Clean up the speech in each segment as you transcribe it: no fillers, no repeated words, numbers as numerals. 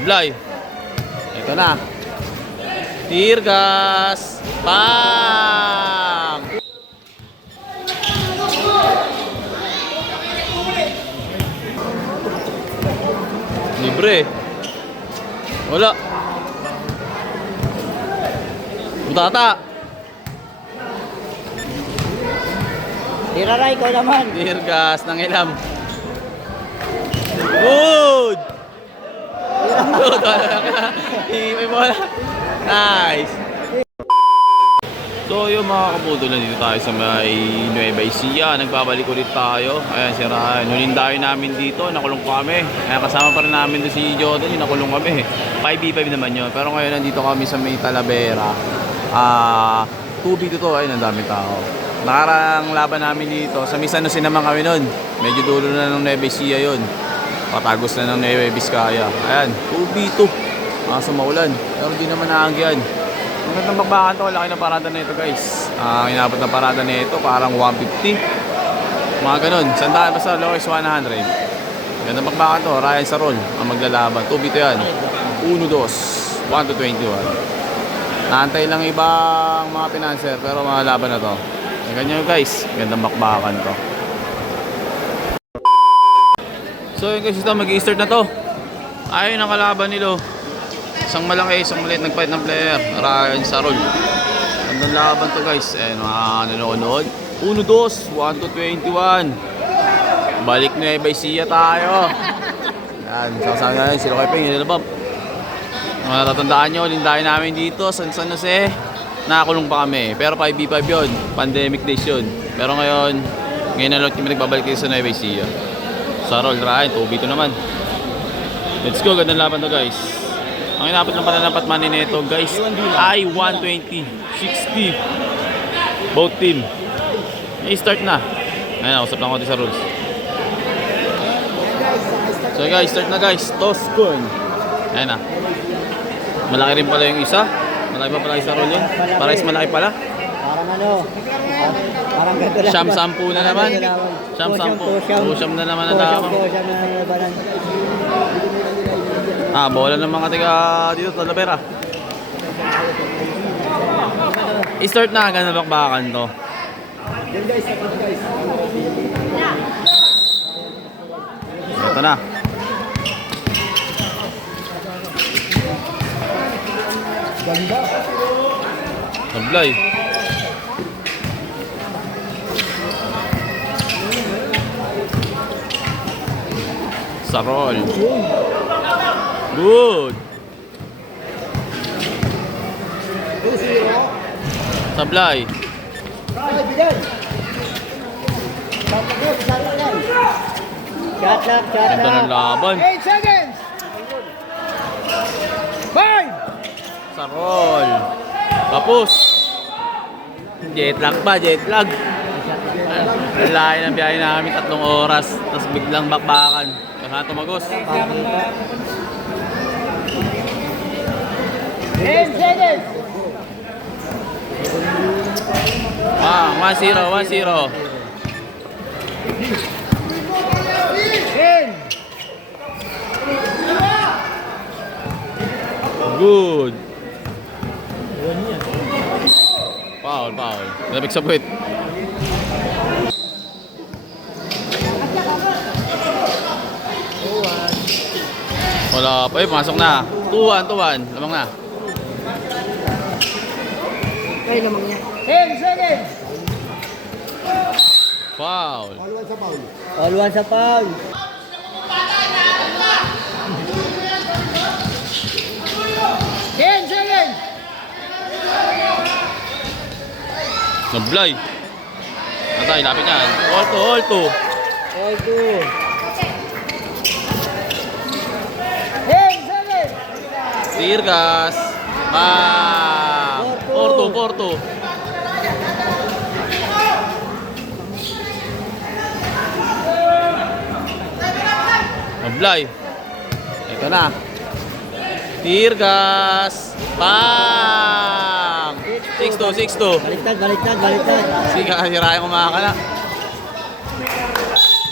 Sablay. Ito na. Tear gas. Bang! Libre. Wala. Butata. Tiraray ko naman. Tear gas ng ilam. Good! Good! May bola. Nice! So yung mga kabudol, nandito tayo sa may Nueva Ecija. Nagbabalik ulit tayo. Ayan si Ryan. Nulindayo namin dito. Nakulong kami. Ayan, kasama pa rin namin doon si Jordan. Yung nakulong kami. 5v5 naman yun. Pero ngayon nandito kami sa may Talavera. 2v2 to. Ayun, ang dami tao. Nakarang laban namin dito. Sa Miss Ano naman kami nun. Medyo dulo na ng Nueva Ecija yun. Patagos na ng Nueva Vizcaya. Ayan, 2v2. Maulan. Pero di naman naanggihan. Ang gandang bakbakan to, laki na parada na ito guys. Inabot na parada na ito, parang 150. Mga ganun, sandaan basta lowest 100. Gandang bakbakan to, Ryan Sarol ang maglalaban. 2v2 yan. 1-2, 1-21. Naantay lang ibang mga financer, pero mga laban na to. Ganyan guys, gandang bakbakan to. So yun guys, ito mag-i-start na to. Ayun ang kalaban nilo. Isang malaki, isang maliit nagfight ng player. Ryan Sarol. Gandang laban to guys. Ayan, mga nanonood. 1-2, 1-21. Balik Nueva Ecija tayo. Yan, sasama na yun. Sila kay Ping, nilabab. Mga natatandaan nyo, lindahin namin dito sa San Jose. Nakakulong pa kami. Pero 5v5 yun. Pandemic days yun. Pero ngayon na lang kami nagbabalik dito sa Nueva Ecija. Sarol, Ryan, 2v2 naman. Let's go, gandang laban to guys. Ang inabot ng pananapat money nito guys ay 120, 60. Both team. I-start na. Ayan, usap lang ko sa rules. So guys, start na guys. Toss coin. Ayan na. Malaki rin pala yung isa. Malaki pa pala isa roll yun. Pares malaki pala. Parang ano. Parang ganito lang. Siyam-sampu na naman. Siyam-sampu. Siyam na naman ang laban. Bola ng mga tiga dito, Talavera. I-start na agad na bakbakan to. Ito na. Sablay. Sarol. Good. Sablay. Shot lock. Ganda ng laban. 8 seconds. 5. Sarol. Tapos. Jet lag pa, jet lag. Ang layo ng biyahe namin, 3 oras. Tapos biglang bakbakan. Kaya tumagos. 10 seconds. 1-0, 1-0. 10. Good. Foul. Labig sa puwit. Wala pa pasok na. 2-1. Lamang na. Ay, lamang niya. 10 seconds. Foul. All one sa foul. Nablay. Atay, lapit yan. All two. All two. 10 seconds. Tear gas. Bang. 4-2. Nablay. Ito na. Tear gas. Bang. 6-2. Baliktad. Sige, kasirayan kumakala.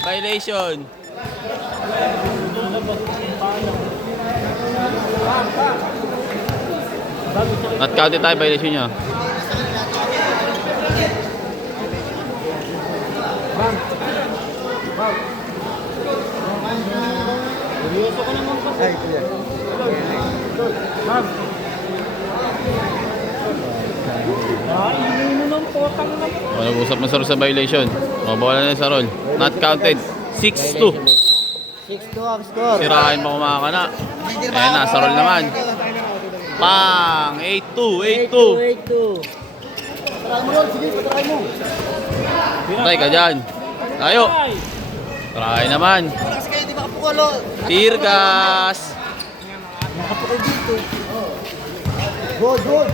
Violation. Not counted tayo, violation nyo. Ay, kuya. O, nag-usap na sa violation. O, bawala na sa roll. Not counted. 6-2. 6-2 ang score. Sirain pa kumakana. Ayan na, sa roll naman. Pang! 8-2, 8-2. 8-2. Patry mo, Lord. Sige, patry mo. Try ka dyan. Tayo. Try naman. Kasi kayo di makapuko, Lord. Tear gas. Makapuko dito. Good, good.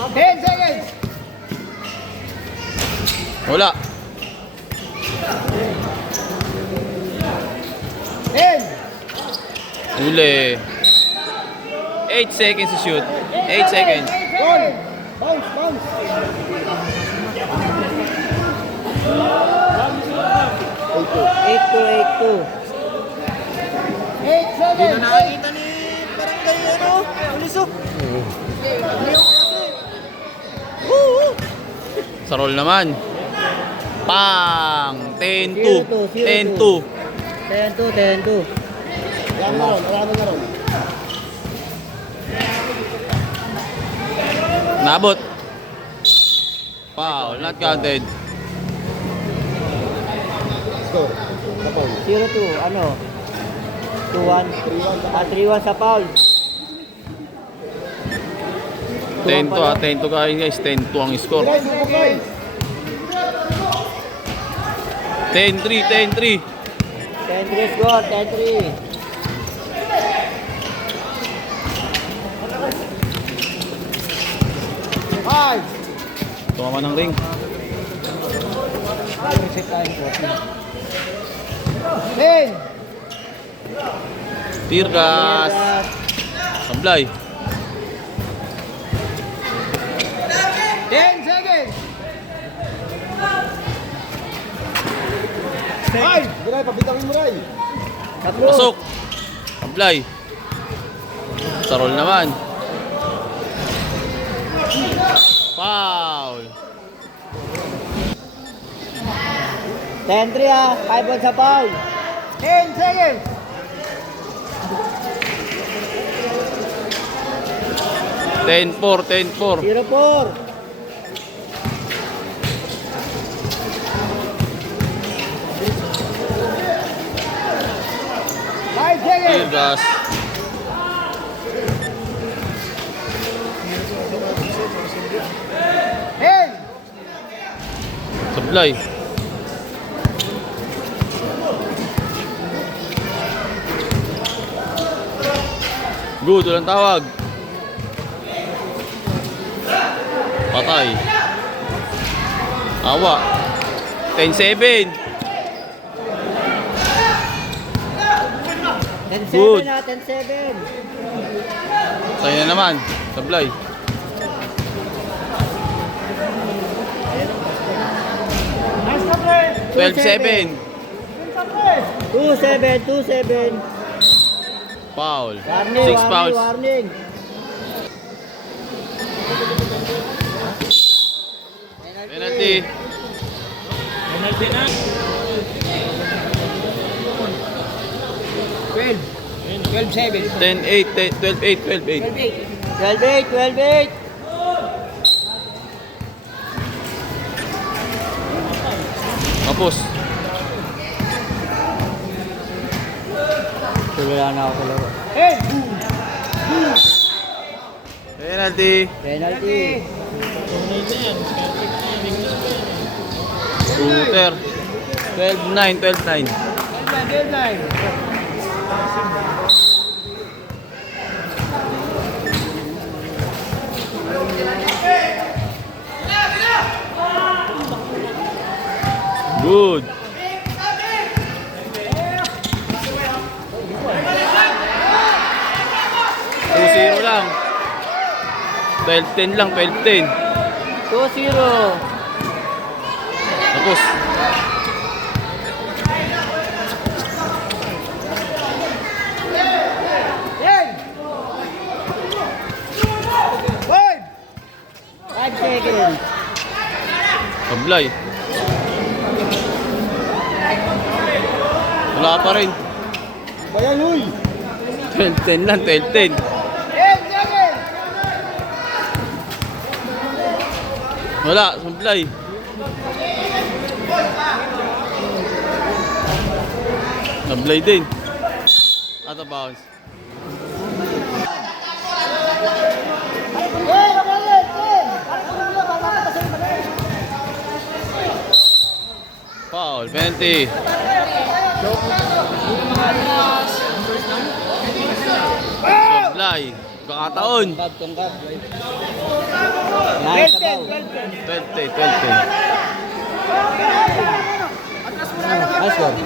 10 seconds. Wala. 10. Huli. 8 seconds to shoot. 8 seconds. Goal. Bounce, bounce. 8-2. 8 seconds. Nakakita ni Barangay ano? Uliso. Sa roll naman. Pang! 10-2. 10-2. 10-2. Marami na ron. Nabot. Foul. Not counted. Score. 0-2. Ano? 2-1. 3-1 sa foul. 10-2 ah. 10-2 kayo guys. 10-2 ang score. 10-3. 10-3 score. 10-3. Five. Tumama ng ring. 10. Tear gas. Sablay. 10 seconds. 5. Muray, pabitangin mo, Ray. Pasok. Sablay. Sa roll naman. Foul. 10-3 ah. 5 sa foul. 10 seconds. 10-4. 0-4. Tear gas. Sablay. Good, walang tawag. Patay. Awa. 10-7. 10-7 Good. na, 10-7. Sa'yo na naman. Sablay. Nice na play. 12-7. 2-7. Foul. Warning, 6 fouls. warning. Penalty. Penalty na. 12-7. 10-8. 12-8. 12-8. Tapos. Wala na ako laro. Penalty. Penalty. Shooter. 12-9. Deadline. Good. Two-zero lang. 12-10 lang. 12-10. 2-0. Tapos. Sablay. Wala pa rin. Bayan, huy! 12-10 lang, 12-10. Wala, Sablay. Sablay din. Out of bounds. Foul, penalty. Sablay. Kakataon. Tungkad. Nine sabaw. 12-10. Nice one.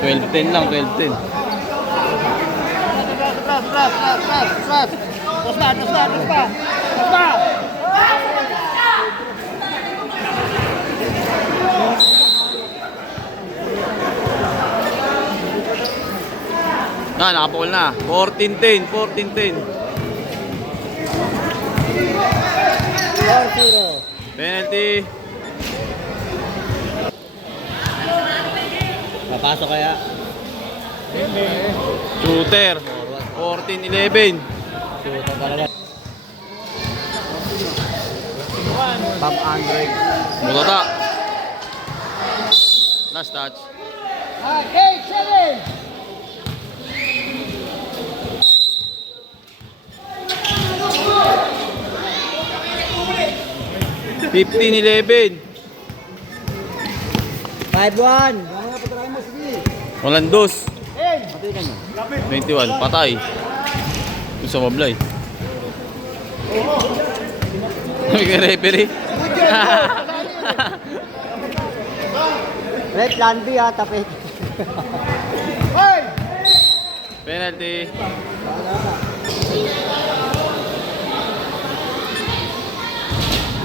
12-10 lang, 12-10. Nakapukul na. 14-10, 14-10. 4-0. Penalty. Papasok kaya? Shooter. 14-11. Suta talaga. Top Android. Mutata. Last touch. Okay, 7. 15-11. 5-1. Walang dos. Patay na yun. 21. Patay. Yung sa Mablay. May referee. Red plan B ha, tapit. Penalty.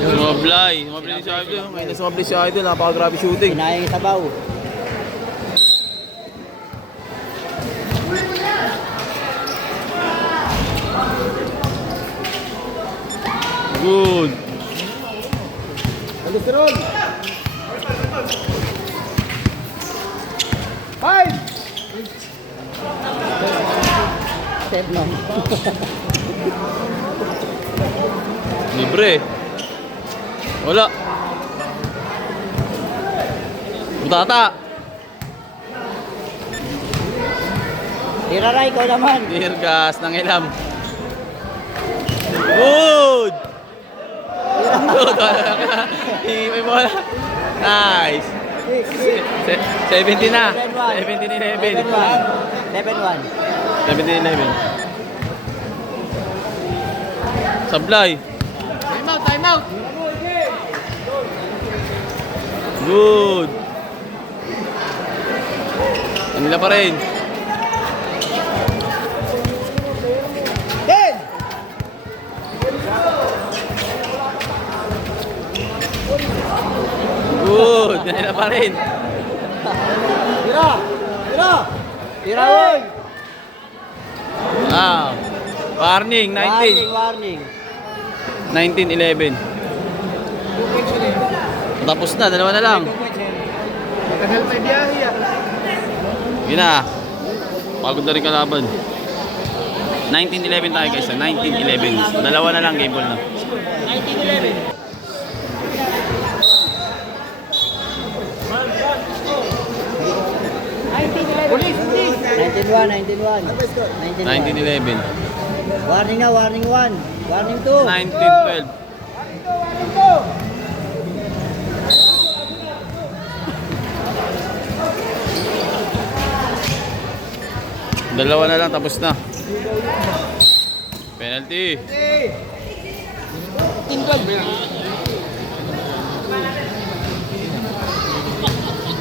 Mablay. Mablay si Idol. Ngayon na sumablay si Idol. Napaka-grabe shooting. Pinayang sabaw. Good. Kolesterol. 5. Step no. Libre. Wala. Butata. Tiraray ko naman. Dear gas ng ilam. Good. Good. May bola. Nice. 17 na. 17-11. 7-1. 17-11. Sablay. Time out! Good. Kanila pa rin. 10. Good. Kanila pa rin. Tira! Tira! Tira, oy! Warning. 19. Warning. 19-11. Tapos na. Dalawa na lang. Matagal pa biyahe ah. Yun na. Pagod na rin kalaban. 19-11 tayo guys. 19-11. Dalawa na lang. Game ball na. 19-11. Police! 19-1. 19-11. Warning na, warning 1. Warning 2. 19-12. Dalawa na lang. Tapos na. Penalty.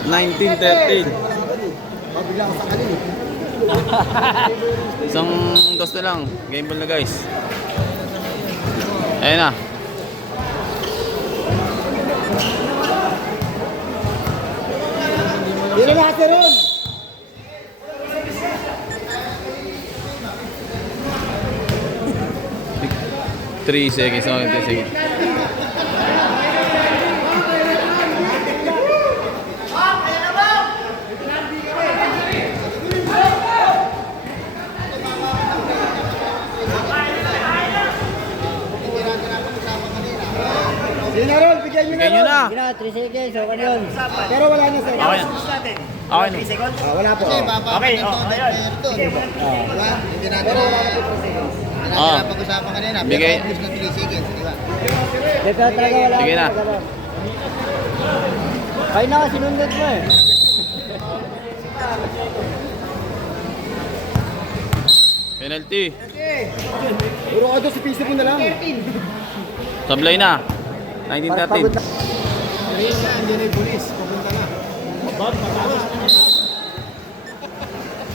19-13. Isang dos na lang. Game ball na guys. Ayun na. Dito na ate ron! 3 seconds. 3 seconds. Bigay nyo na. Sige na, 3 seconds. Okay na yun. Pero wala na sir. Okay na. Okay na. Wala po. Okay, ayun. Diba? Hindi natin Pero wala na po 3 seconds. Wala pag-usapan kanina. Bigay. Pero na 3 seconds, di ba? Dito talaga wala. Sige na. Kaya na, sinundot mo eh. Penalty. Puro ka doon, si piso mo na lang. Sablay na. 19-13. Ayun na, andyan na yung pulis. Pupunta na.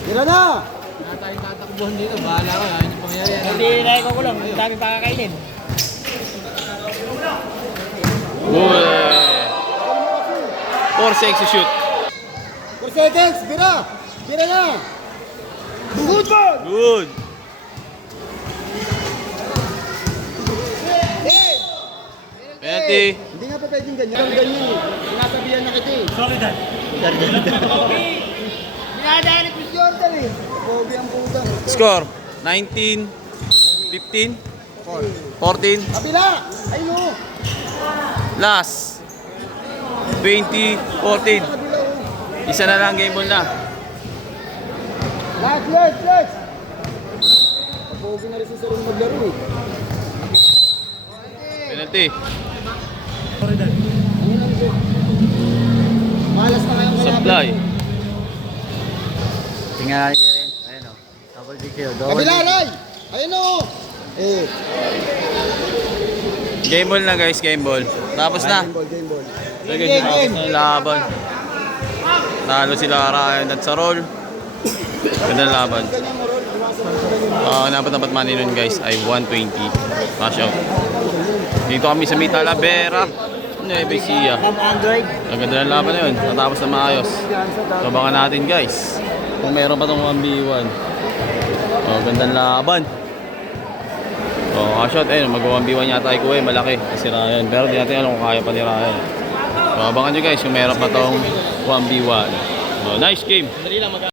Tira na! Wala tayong tatakbuhan dito. Bahala ka. Ayun yung pangyayari. Hindi na ikaw ko lang. Ang dami pa kakainin. Uy. 4 sexy shoot. 4 seconds, bira! Bira na! Good one! Good. Penalty. Hindi nga pa pwedeng ganyan. Ang ganyan eh. Sinasabihan na kita eh. Sorry, Dad. Minadaan ni Chris Jordan eh. Pogi ang puta. Score. 19. 15. 14. Kabila! Ayun o! Last. 20. 14. Kabila o! Isa na lang, game ball na. Last! Pogi na rin si Sarong maglaro eh. Penalty. Malas na kayong Supply. Tingnan natin kayo rin. Ayun o. Double DQ. Kabila, Ray! Ayun o! Eh. Game ball na guys, game ball. Tapos na. Game ball. So guys, tapos na yung laban. Talo sila Ryan at Sarol. Ganda ng laban. Dapat money nun guys ay 120. Cash out. Dito kami sa May Talavera. Nueva Ecija. Android. Ang ganda ng laban na yun. Natapos na maayos. So baka natin guys. Kung meron pa tong 1v1. Gandang laban. Cash out. Ayun, mag-1v1 yata ay kuha. Malaki. Si Ryan. Pero di natin alam kung kaya pa ni Ryan. So abangan nyo guys kung meron pa tong 1v1. Nice game.